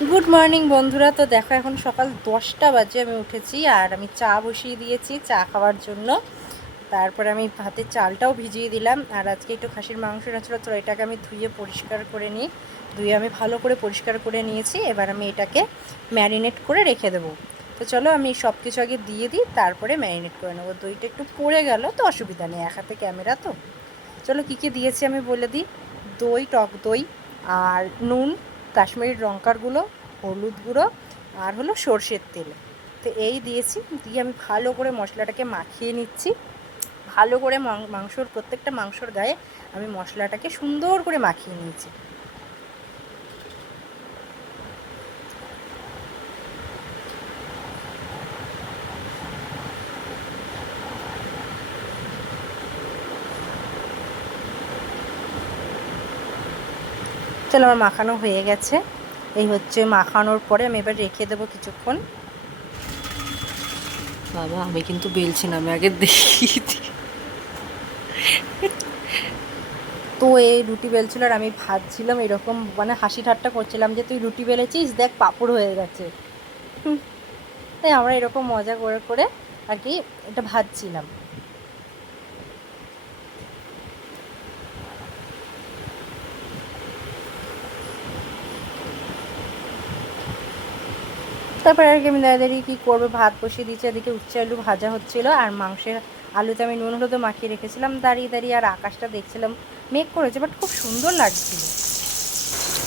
Good morning বন্ধুরা। তো দেখো এখন সকাল 10টা বাজে, আমি উঠেছি আর আমি চা বসিয়ে দিয়েছি চা খাওয়ার জন্য। তারপরে আমি ভাতে চালটাও ভিজিয়ে দিলাম। আর আজকে একটু খাসির মাংস এনেছিল, তো এটাকে আমি ধুয়ে পরিষ্কার করে নিই। ধুয়ে আমি ভালো করে পরিষ্কার করে নিয়েছি। এবার আমি এটাকে ম্যারিনেট করে রেখে দেবো। তো চলো আমি সব কিছু আগে দিয়ে দিই, তারপরে ম্যারিনেট করে নেবো। দইটা একটু পড়ে গেল তো অসুবিধা নেই, এক হাতে ক্যামেরা তো। চলো কী কী দিয়েছি আমি বলে দিই। দই, টক দই, আর নুন, কাশ্মীরি লঙ্কার গুঁড়ো, হলুদ গুঁড়ো, আর হলো সর্ষের তেল। তো এই দিয়েছি, দিয়ে আমি ভালো করে মশলাটাকে মাখিয়ে নিচ্ছি। ভালো করে মাংসর প্রত্যেকটা মাংসর গায়ে আমি মশলাটাকে সুন্দর করে মাখিয়ে নিয়েছি। চলো আমার মাখানো হয়ে গেছে। এই হচ্ছে মাখানোর পরে আমি এবার রেখে দেবো কিছুক্ষণ। বাবা আমি কিন্তু বেলছি না, আমি আগে দেখিয়ে দিই। তো এই রুটি বেলছিল আর আমি ভাজছিলাম, এরকম মানে হাসি ঠাট্টা করছিলাম যে তুই রুটি বেলেছিস, দেখ পাঁপড় হয়ে গেছে। তাই আমরা এরকম মজা করে করে আর কি এটা ভাজছিলাম। তারপরে আর কি আমি দাঁড়িয়ে কী করবো, ভাত বসিয়ে দিয়েছি, এদিকে উচ্ছে আলু ভাজা হচ্ছিলো আর মাংসের আলুতে আমি নুন হলুদও মাখিয়ে রেখেছিলাম। দাঁড়িয়ে দাঁড়িয়ে আর আকাশটা দেখছিলাম, মেঘ করেছে বাট খুব সুন্দর লাগছিল।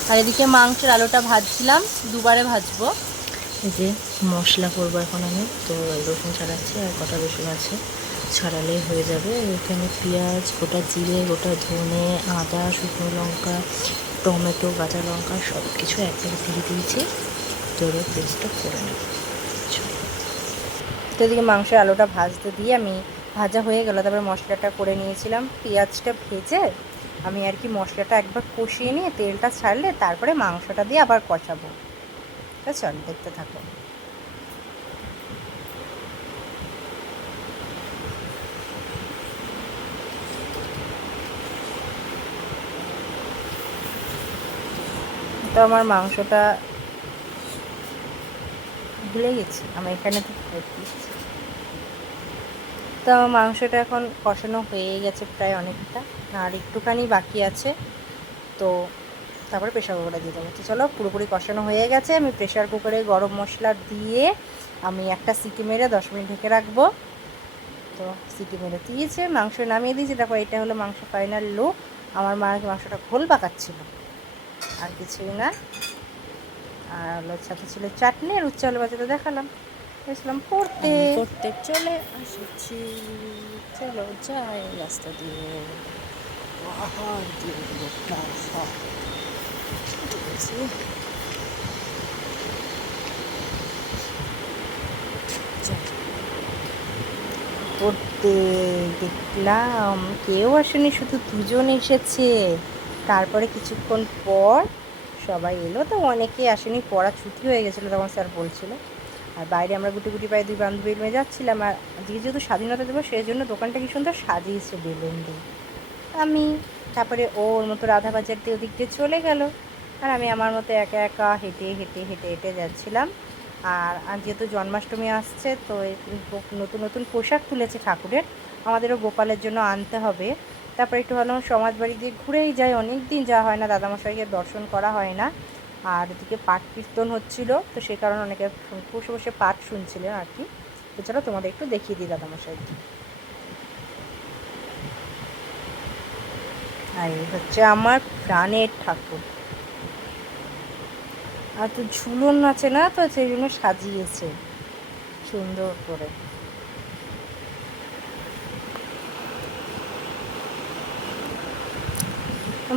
আর এদিকে মাংসের আলুটা ভাজছিলাম, দুবারে ভাজবো। এই যে মশলা করবো এখন আমি, তো রসুন ছাড়াচ্ছি আর কটা রসুন আছে, ছাড়ালেই হয়ে যাবে। এখানে পেঁয়াজ, গোটা জিরে, গোটা ধনে, আদা, শুকনো লঙ্কা, টমেটো, কাঁচা লঙ্কা সব কিছু একবারে দিয়ে দিয়েছি। জোরে পেস্টটা করে নেব। তো এদিকে মাংসের আলুটা ভাজতে দিয়ে আমি ভাজা হয়ে গেল, তারপরে মশলাটা করে নিয়েছিলাম। পেঁয়াজটা ভেজে আমি আর কি মশলাটা একবার কষিয়ে নিয়ে তেলটা ছাড়লে তারপরে মাংসটা দিয়ে আবার কষাবো। তো চল দেখতে থাকো। তো আমার মাংসটা ভুলে গেছি, আমার এখানে তো তো আমার মাংসটা এখন কষানো হয়ে গেছে প্রায় অনেকটা, আর একটুখানি বাকি আছে। তো তারপরে প্রেশার কুকারে দিয়ে দেবো। তো চলো পুরোপুরি কষানো হয়ে গেছে, আমি প্রেশার কুকারে গরম মশলা দিয়ে আমি একটা সিটি মেরে 10 মিনিট ঢেকে রাখবো। তো সিটি মেরে দিয়েছে, মাংস নামিয়ে দিয়েছি। দেখো এটা হলো মাংস ফাইনাল লুক। আমার মা মাংসটা ঘোল পাকাচ্ছিল, আর কিছুই না। আর হলো সাথে ছিল চাটনি আর উচ্চ আলু ভাজাতে দেখালাম। গেছিলাম পড়তে পড়তে চলে এসেছি। চলো যাই রাস্তা দিয়ে, পাহাড় দিয়ে লোকটা সব পড়তে দেখলাম কেউ আসেনি, শুধু দুজন এসেছে। তারপরে কিছুক্ষণ পর সবাই এলো, তো অনেকেই আসেনি, পড়া ছুটি হয়ে গেছিলো তখন স্যার বলছিল। আর বাইরে আমরা গুটি গুটি পায়ে 2 বান্ধবী মেয়ে যাচ্ছিলাম। আর আজকে যেহেতু স্বাধীনতা দিবস সেই জন্য দোকানটা কি সুন্দর সাজিয়েছে বেলুন দিয়ে। আমি তারপরে ওর মতো রাধা বাজার দিয়ে ওদিক দিয়ে চলে গেল, আর আমি আমার মতো একা একা হেঁটে হেঁটে হেঁটে হেঁটে যাচ্ছিলাম। আর যেহেতু জন্মাষ্টমী আসছে, তো নতুন নতুন পোশাক তুলেছে ঠাকুরের, আমাদেরও গোপালের জন্য আনতে হবে। তারপরে একটু ভালো সমাজ বাড়ি দিয়ে ঘুরেই যাই, অনেক দিন যাওয়া হয় না, দাদামশাইকে দর্শন করা হয় না। আর এদিকে পাঠ কীর্তন হচ্ছিল, তো সেই কারণে অনেকে বসে বসে পাঠ শুনছিলেন আর কি। তো চলো তোমাদের একটু দেখিয়ে দিই দাদামশাইকে। আর এই হচ্ছে আমার প্রাণের ঠাকুর। আর তো ঝুলন আছে না, তো সেই জন্য সাজিয়েছে সুন্দর করে।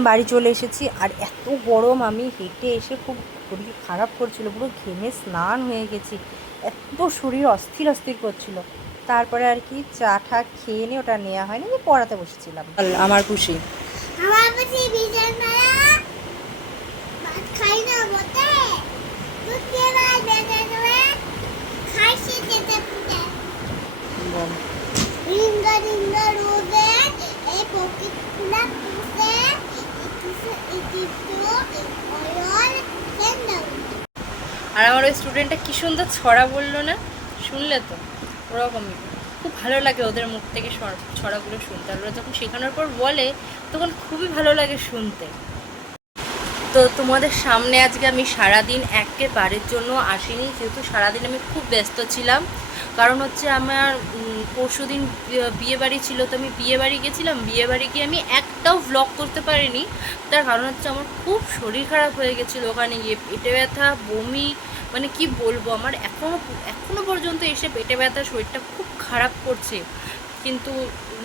বাড়ি চলে এসেছি, আর এত গরম, আমি হেঁটে এসে খুব শরীর খারাপ করছিল, পুরো ঘেমে স্নান হয়ে গেছি, এত শরীর অস্থির অস্থির করছিল। তারপরে আর কি চা ঠা খেয়ে নিয়ে ওটা নেওয়া হয়নি, যে পড়াতে বসেছিলাম। আমার খুশি খাই না বটে, দুধ দিয়ে বেঁধে দেবে, খাইছি যেতে ফুটে রিঙ্গা রিঙ্গা রোদে এই পকেট খুলা খুঁজে ইটিসে ইটিসু অয়ল কেন্দাও। আর আমার ওই স্টুডেন্টটা কী সুন্দর ছড়া বললো না, শুনলে তো? ওরকমই খুব ভালো লাগে ওদের মুখ থেকে ছড়াগুলো শুনতে, আর ওরা যখন শেখানোর পর বলে তখন খুবই ভালো লাগে শুনতে। তো তোমাদের সামনে আজকে আমি সারাদিন একেবারের জন্য আসিনি, যেহেতু সারাদিন আমি খুব ব্যস্ত ছিলাম। কারণ হচ্ছে আমার পরশু দিন বিয়েবাড়ি ছিল, তো আমি বিয়েবাড়ি গেছিলাম। বিয়েবাড়ি গিয়ে আমি একটাও ভ্লগ করতে পারিনি। তার কারণ হচ্ছে আমার খুব শরীর খারাপ হয়ে গেছিলো ওখানে গিয়ে, পেটে ব্যথা, বমি, মানে কি বলবো, আমার এখনও পর্যন্ত এসে পেটে ব্যথা, শরীরটা খুব খারাপ করছে। কিন্তু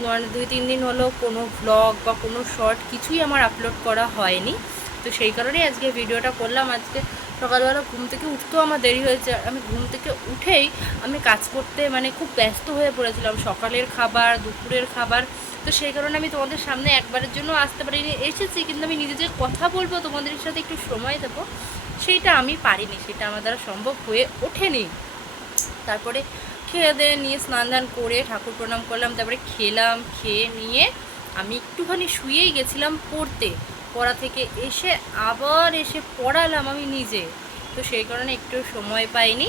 মানে 2-3 দিন হলো কোনো ভ্লগ বা কোনো শর্ট কিছুই আমার আপলোড করা হয়নি। তো সেই কারণেই আজকে ভিডিওটা করলাম। আজকে সকালবেলা ঘুম থেকে উঠতেও আমার দেরি হয়েছে। আমি ঘুম থেকে উঠেই আমি কাজ করতে মানে খুব ব্যস্ত হয়ে পড়েছিলাম, সকালের খাবার, দুপুরের খাবার। তো সেই কারণে আমি তোমাদের সামনে একবারের জন্য আসতে পারিনি। এসেছি, কিন্তু আমি নিজে যে কথা বলবো, তোমাদের সাথে একটু সময় দেবো, সেইটা আমি পারিনি, সেটা আমার দ্বারা সম্ভব হয়ে ওঠেনি। তারপরে খেয়ে দিয়ে নিয়ে স্নান ধান করে ঠাকুর প্রণাম করলাম, তারপরে খেলাম। খেয়ে নিয়ে আমি একটুখানি শুয়েই গেছিলাম পড়তে। পড়া থেকে এসে আবার এসে পড়ালাম আমি নিজে। তো সেই কারণে একটু সময় পাইনি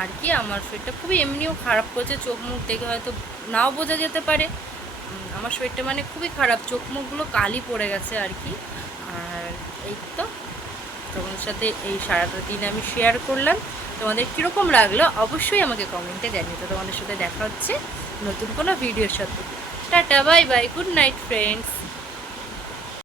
আর কি। আমার শরীরটা খুবই এমনিও খারাপ করছে, চোখ মুখ দেখে হয়তো নাও বোঝা যেতে পারে। আমার শরীরটা মানে খুবই খারাপ, চোখ মুখগুলো কালি পড়ে গেছে আর কি। আর এই তো তোমাদের সাথে এই সারাটা দিন আমি শেয়ার করলাম। তোমাদের কীরকম লাগলো অবশ্যই আমাকে কমেন্টে জানিয়ে। তো তোমাদের সাথে দেখা হচ্ছে নতুন কোনো ভিডিওর সাথে। Tata, bye bye, good night friends.